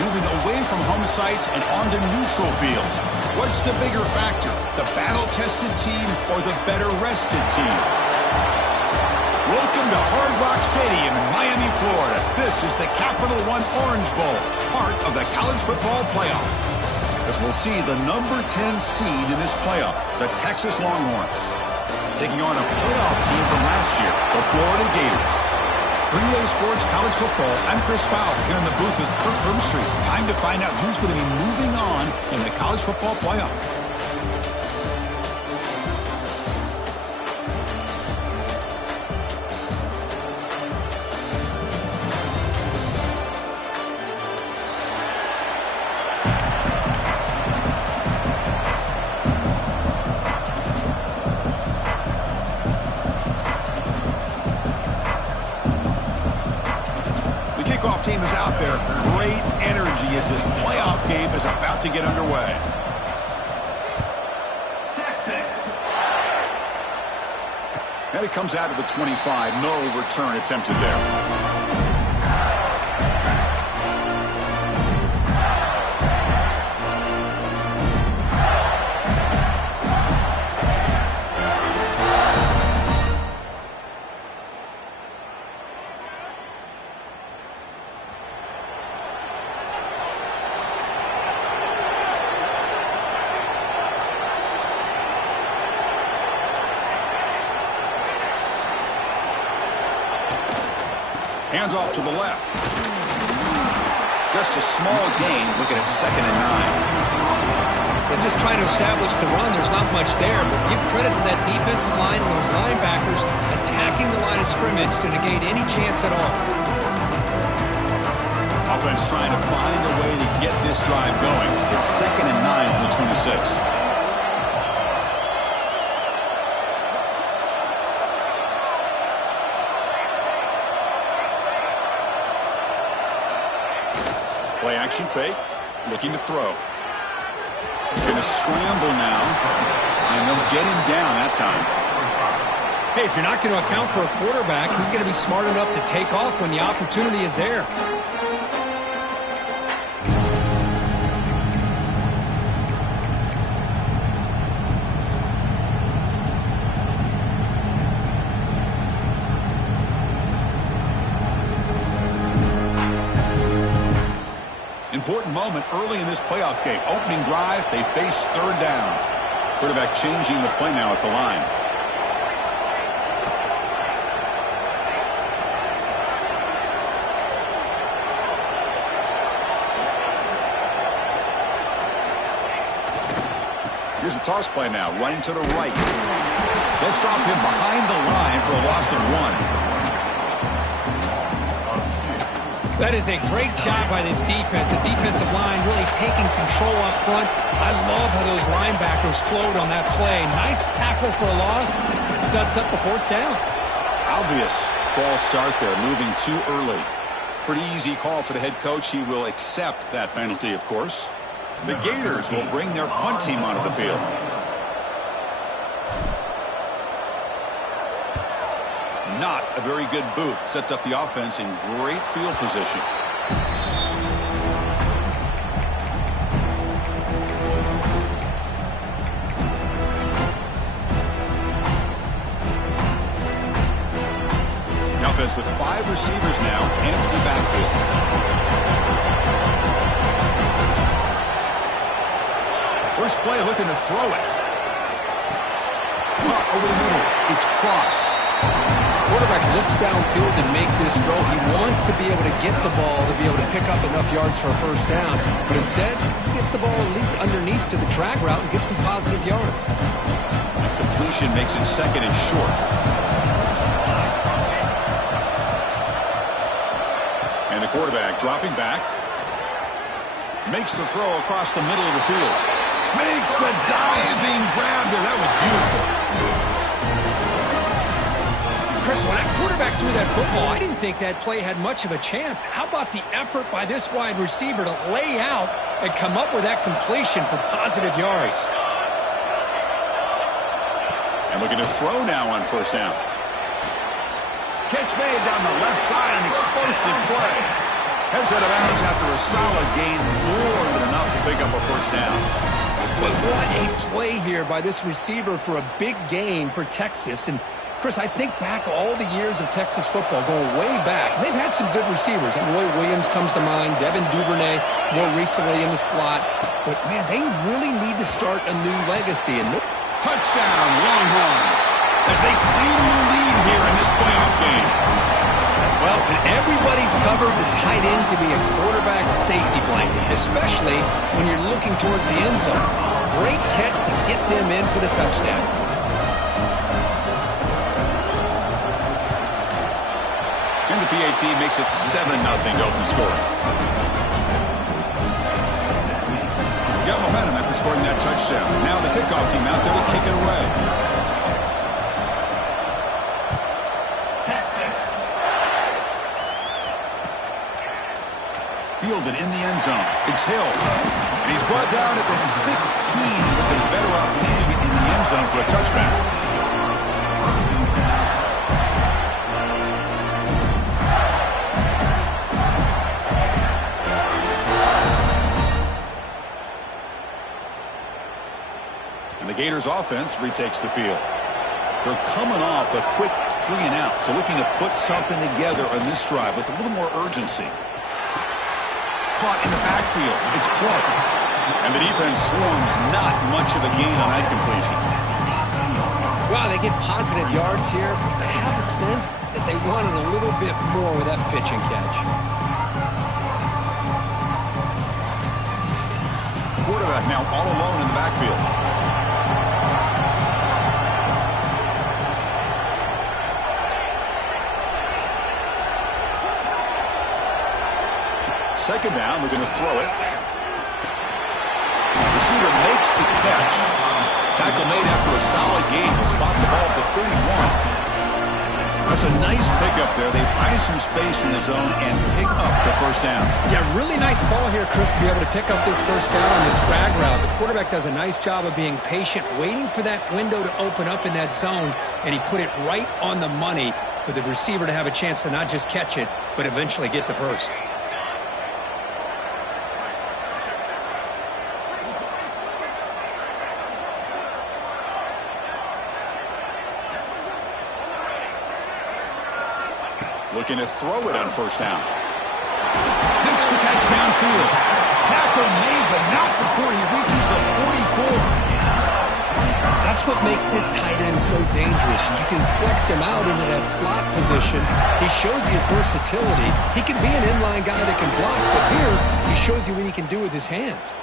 moving away from home sites and onto neutral fields. What's the bigger factor, the battle-tested team or the better-rested team? Welcome to Hard Rock Stadium in Miami, Florida. This is the Capital One Orange Bowl, part of the college football playoff. As we'll see the number 10 seed in this playoff, the Texas Longhorns, taking on a playoff team from last year, the Florida Gators. For EA Sports College Football, I'm Chris Fowler here in the booth with Kirk Broomstreet. Time to find out who's going to be moving on in the college football playoff. Team is out there. Great energy as this playoff game is about to get underway. And it comes out of the 25. No return attempted there. Hands off to the left. Just a small gain. Looking at 2nd and 9. They're just trying to establish the run. There's not much there, but give credit to that defensive line and those linebackers attacking the line of scrimmage to negate any chance at all. Offense trying to find a way to get this drive going. It's 2nd and 9 from the 26. Play action fake, looking to throw. Going to scramble now, and they'll get him down that time. Hey, if you're not going to account for a quarterback, he's going to be smart enough to take off when the opportunity is there. Important moment early in this playoff game. Opening drive, they face 3rd down. Quarterback changing the play now at the line. Here's the toss play now, running to the right. They'll stop him behind the line for a loss of 1. That is a great job by this defense. The defensive line really taking control up front. I love how those linebackers flowed on that play. Nice tackle for a loss. It sets up the 4th down. Obvious false start there, moving too early. Pretty easy call for the head coach. He will accept that penalty, of course. The Gators will bring their punt team onto the field. Not a very good boot. Sets up the offense in great field position. The offense with 5 receivers now, empty backfield. First play looking to throw it. Caught over the middle. It's Cross. Quarterback looks downfield and make this throw. He wants to be able to get the ball to be able to pick up enough yards for a 1st down. But instead, he gets the ball at least underneath to the drag route and gets some positive yards. Completion makes it 2nd and short. And the quarterback dropping back. Makes the throw across the middle of the field. Makes the diving grab there. That was beautiful. Chris, when that quarterback threw that football, I didn't think that play had much of a chance. How about the effort by this wide receiver to lay out and come up with that completion for positive yards? And looking to throw now on 1st down. Catch made down the left side, an explosive play. Heads out of bounds after a solid a gain more than enough to pick up a first down. But what a play here by this receiver for a big gain for Texas. And Chris, I think back all the years of Texas football, going way back. They've had some good receivers. Roy Williams comes to mind, Devin Duvernay more recently in the slot. But, man, they really need to start a new legacy. And touchdown, Longhorns, as they claim the lead here in this playoff game. Well, when everybody's covered, the tight end can be a quarterback's safety blanket, especially when you're looking towards the end zone. Great catch to get them in for the touchdown. And the PAT makes it 7-0 to open scoring. Got momentum after scoring that touchdown. Now the kickoff team out there to kick it away. Fielded in the end zone. It's Hill. And he's brought down at the 16. Would have been better off leaving it in the end zone for a touchback. And the Gators offense retakes the field. They're coming off a quick 3-and-out, so looking to put something together on this drive with a little more urgency. Caught in the backfield. It's Clark. And the defense swarms, not much of a gain on that completion. Well, they get positive yards here. I have a sense that they wanted a little bit more with that pitch and catch. Quarterback now all alone in the backfield. Second down, we're going to throw it. Receiver makes the catch. Tackle made after a solid gain. Will spot the ball at the 31. That's a nice pickup there. They find some space in the zone and pick up the first down. Yeah, really nice call here, Chris, to be able to pick up this first down on this drag route. The quarterback does a nice job of being patient, waiting for that window to open up in that zone, and he put it right on the money for the receiver to have a chance to not just catch it, but eventually get the first. Looking to throw it on first down. Makes the catch downfield. Tackle made, but not before he reaches the 44. That's what makes this tight end so dangerous. You can flex him out into that slot position. He shows you his versatility. He can be an inline guy that can block, but here he shows you what he can do with his hands.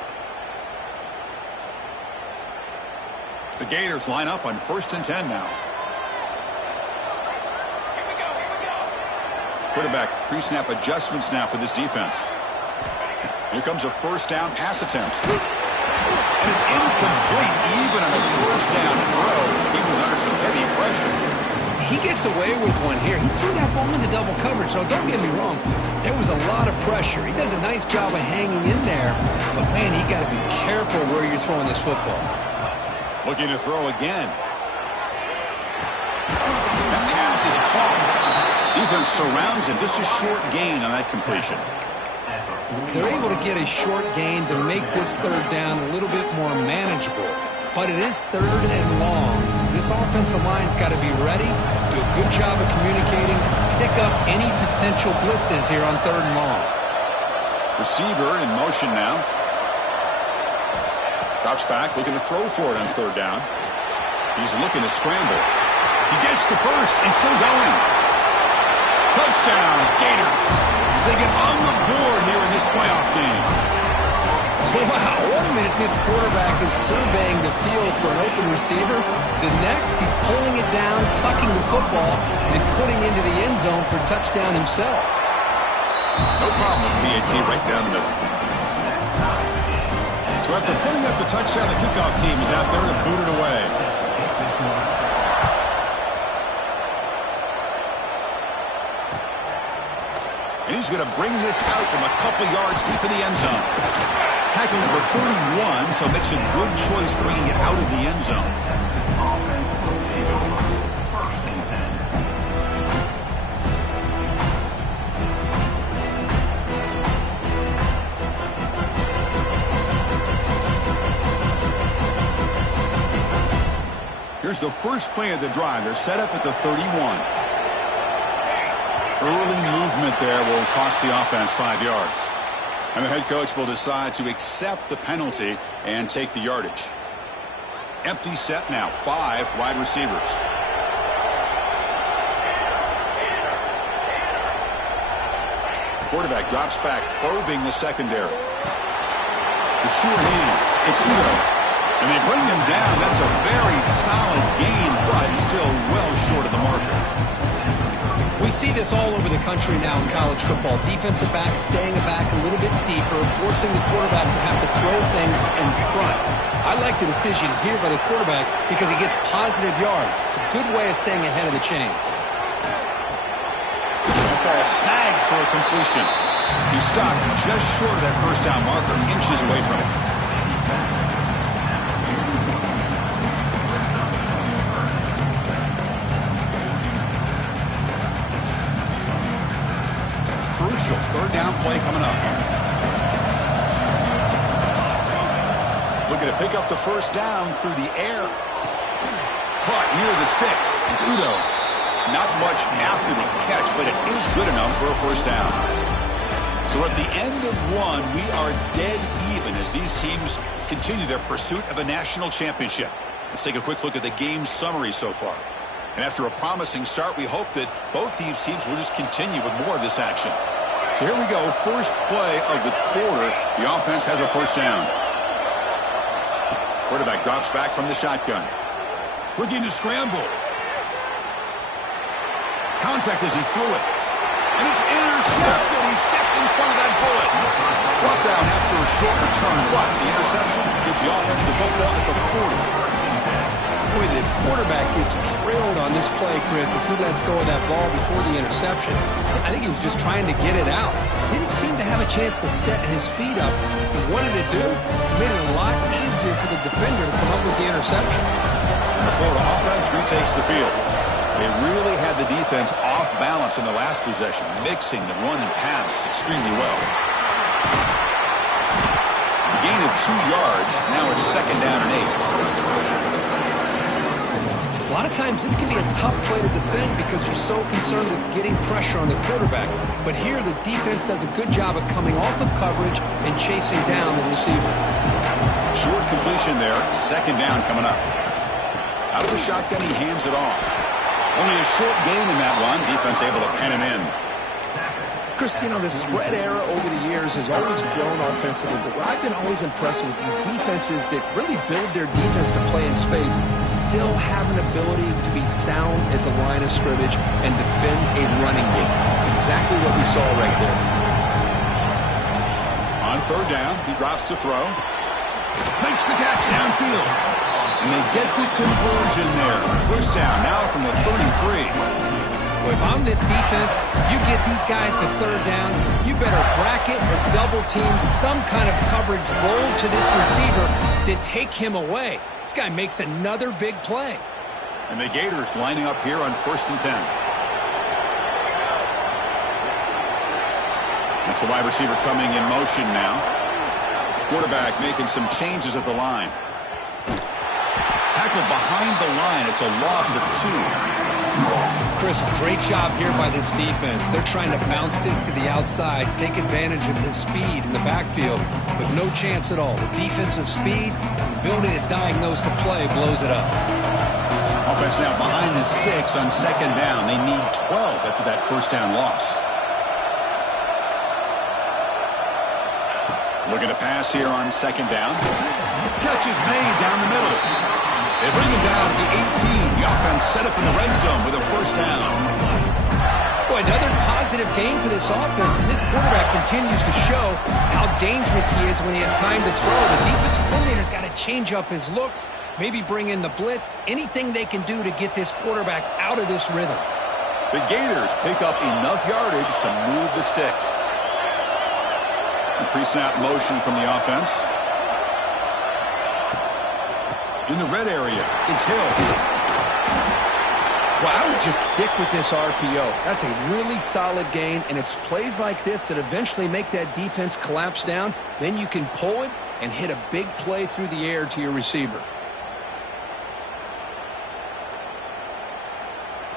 The Gators line up on 1st and 10 now. Quarterback pre-snap adjustments now for this defense. Here comes a first down pass attempt. And it's incomplete even on a first down throw. He was under some heavy pressure. He gets away with one here. He threw that ball into double coverage, so don't get me wrong. There was a lot of pressure. He does a nice job of hanging in there. But, man, he got to be careful where you're throwing this football. Looking to throw again. That pass is caught. Defense surrounds him. Just a short gain on that completion. They're able to get a short gain to make this third down a little bit more manageable. But it is 3rd and long. So this offensive line's got to be ready, do a good job of communicating, pick up any potential blitzes here on 3rd and long. Receiver in motion now. Drops back, looking to throw for it on 3rd down. He's looking to scramble. He gets the first and still going. Touchdown, Gators, as they get on the board here in this playoff game. Wow, 1 minute this quarterback is surveying the field for an open receiver. The next, he's pulling it down, tucking the football, and putting into the end zone for a touchdown himself. No problem with PAT right down the middle. So after putting up the touchdown, the kickoff team is out there to boot it away. And he's going to bring this out from a couple yards deep in the end zone. Tackle number 31, so makes a good choice bringing it out of the end zone. Here's the first play of the drive. They're set up at the 31. Early movement there will cost the offense 5 yards. And the head coach will decide to accept the penalty and take the yardage. Empty set now. 5 wide receivers. Quarterback drops back, probing the secondary. The sure hands. It's Udo. And they bring him down. That's a very solid gain, but still well short of the marker. We see this all over the country now in college football. Defensive backs staying back a little bit deeper, forcing the quarterback to have to throw things in front. I like the decision here by the quarterback because he gets positive yards. It's a good way of staying ahead of the chains. Ball snagged for a completion. He stopped just short of that first down marker, inches away from it. Crucial third down play coming up. Looking to pick up the first down through the air. Caught near the sticks. It's Udo. Not much after the catch, but it is good enough for a first down. So at the end of one, we are dead even as these teams continue their pursuit of a national championship. Let's take a quick look at the game summary so far. And after a promising start, we hope that both these teams will just continue with more of this action. So here we go, first play of the quarter. The offense has a first down. Quarterback drops back from the shotgun. Looking to scramble. Contact as he threw it. And it's intercepted. He stepped in front of that bullet. Brought down after a short return, but the interception gives the offense the football at the 40. Boy, the quarterback gets drilled on this play, Chris, as he lets go of that ball before the interception. I think he was just trying to get it out. Didn't seem to have a chance to set his feet up. What did it do? It made it a lot easier for the defender to come up with the interception. The Florida offense retakes the field. They really had the defense off balance in the last possession, mixing the run and pass extremely well. A gain of 2 yards. Now it's second down and 8. A lot of times this can be a tough play to defend because you're so concerned with getting pressure on the quarterback. But here the defense does a good job of coming off of coverage and chasing down the receiver. Short completion there. Second down coming up. Out of the shotgun, he hands it off. Only a short gain in that one. Defense able to pen him in. Chris, you know, the spread era over the years has always grown offensively, but what I've been always impressed with defenses that really build their defense to play in space still have an ability to be sound at the line of scrimmage and defend a running game. It's exactly what we saw right there. On third down, he drops to throw. Makes the catch downfield. And they get the conversion there. First down now from the 33. Well, if I'm this defense, you get these guys to third down, you better bracket or double team some kind of coverage roll to this receiver to take him away. This guy makes another big play. And the Gators lining up here on 1st and 10. That's the wide receiver coming in motion now. Quarterback making some changes at the line. Tackle behind the line. It's a loss of 2. Chris, great job here by this defense. They're trying to bounce this to the outside, take advantage of his speed in the backfield, but no chance at all. The defensive speed, ability to diagnose the play, blows it up. Offense now behind the sticks on second down. They need 12 after that first down loss. Looking to pass here on second down. Catch is made down the middle. They bring him down at the 18. The offense set up in the red zone with a first down. Boy, another positive game for this offense, and this quarterback continues to show how dangerous he is when he has time to throw. The defensive coordinator's got to change up his looks, maybe bring in the blitz, anything they can do to get this quarterback out of this rhythm. The Gators pick up enough yardage to move the sticks. Pre-snap motion from the offense. In the red area, it's Hill. Well, I would just stick with this RPO. That's a really solid gain, and it's plays like this that eventually make that defense collapse down. Then you can pull it and hit a big play through the air to your receiver.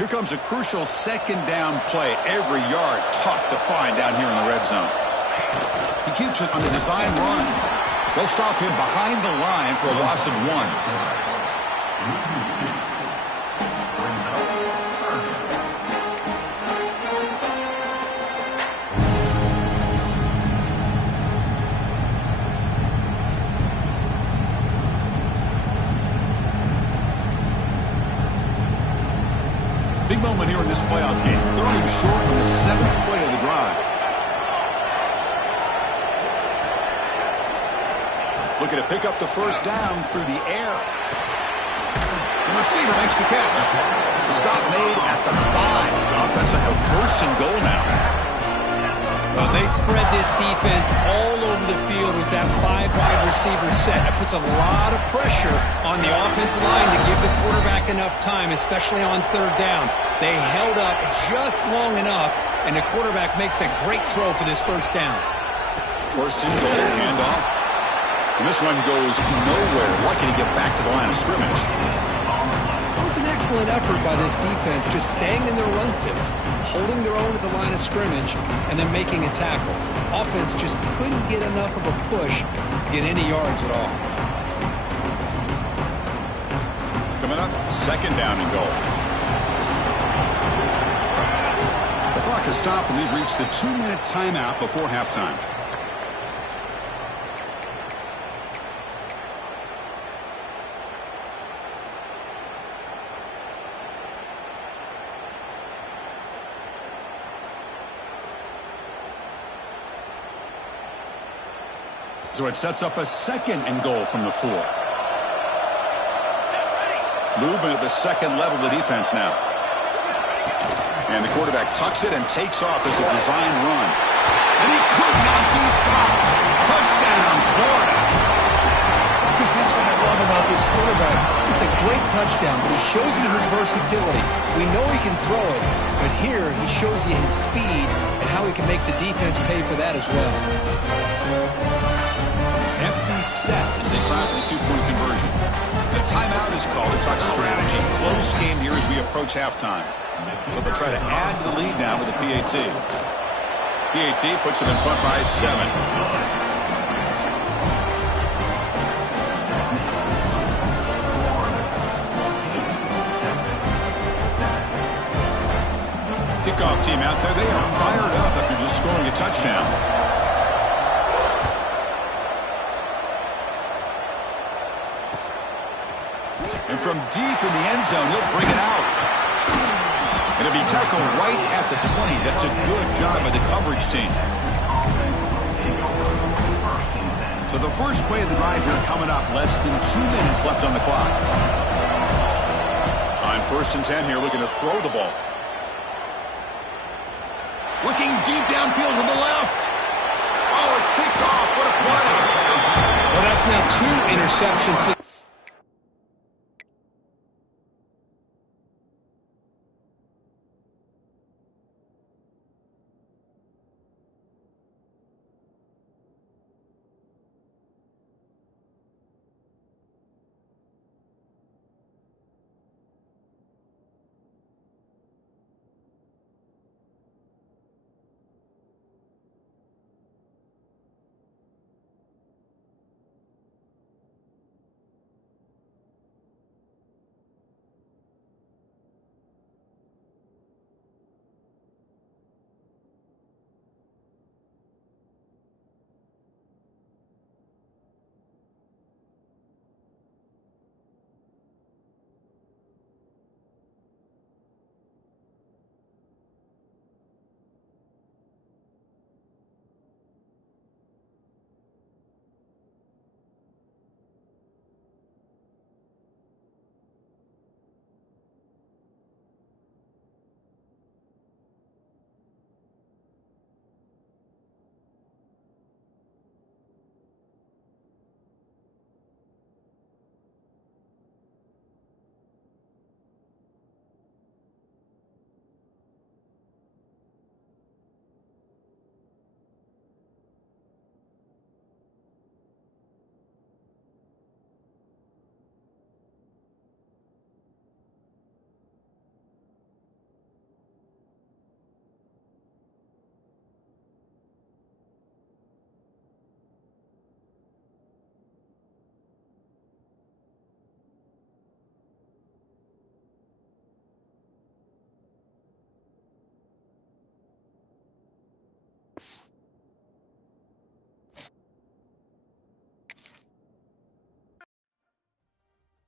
Here comes a crucial second down play. Every yard tough to find down here in the red zone. He keeps it on the design run. They'll stop him behind the line for a loss of 1. Big moment here in this playoff game. Third and short on the 7th play of the drive. Looking to pick up the first down through the air. The receiver makes the catch. The stop made at the 5. The offense will have first and goal now. Well, they spread this defense all over the field with that 5-wide receiver set. It puts a lot of pressure on the offensive line to give the quarterback enough time, especially on third down. They held up just long enough, and the quarterback makes a great throw for this first down. First and goal, handoff. And this one goes nowhere. Lucky to get back to the line of scrimmage. It was an excellent effort by this defense, just staying in their run fits, holding their own at the line of scrimmage, and then making a tackle. Offense just couldn't get enough of a push to get any yards at all. Coming up, second down and goal. The clock has stopped, and we've reached the 2-minute timeout before halftime. So it sets up a second and goal from the 4. Movement at the second level of the defense now. And the quarterback tucks it and takes off as a design run. And he could not be stopped. Touchdown, Florida. Because that's what I love about this quarterback. It's a great touchdown, but he shows you his versatility. We know he can throw it, but here he shows you his speed and how he can make the defense pay for that as well. Empty set as they try for the 2-point conversion. The timeout is called. They talk strategy. Close game here as we approach halftime. So they'll try to add to the lead now with a PAT. PAT puts them in front by 7. Kickoff team out there. They are fired up after just scoring a touchdown. And from deep in the end zone, he'll bring it out. And it'll be tackled right at the 20. That's a good job by the coverage team. So the first play of the drive here coming up. Less than 2 minutes left on the clock. On 1st and 10 here, looking to throw the ball. Looking deep downfield to the left. Oh, it's picked off. What a play. Well, that's now 2 interceptions.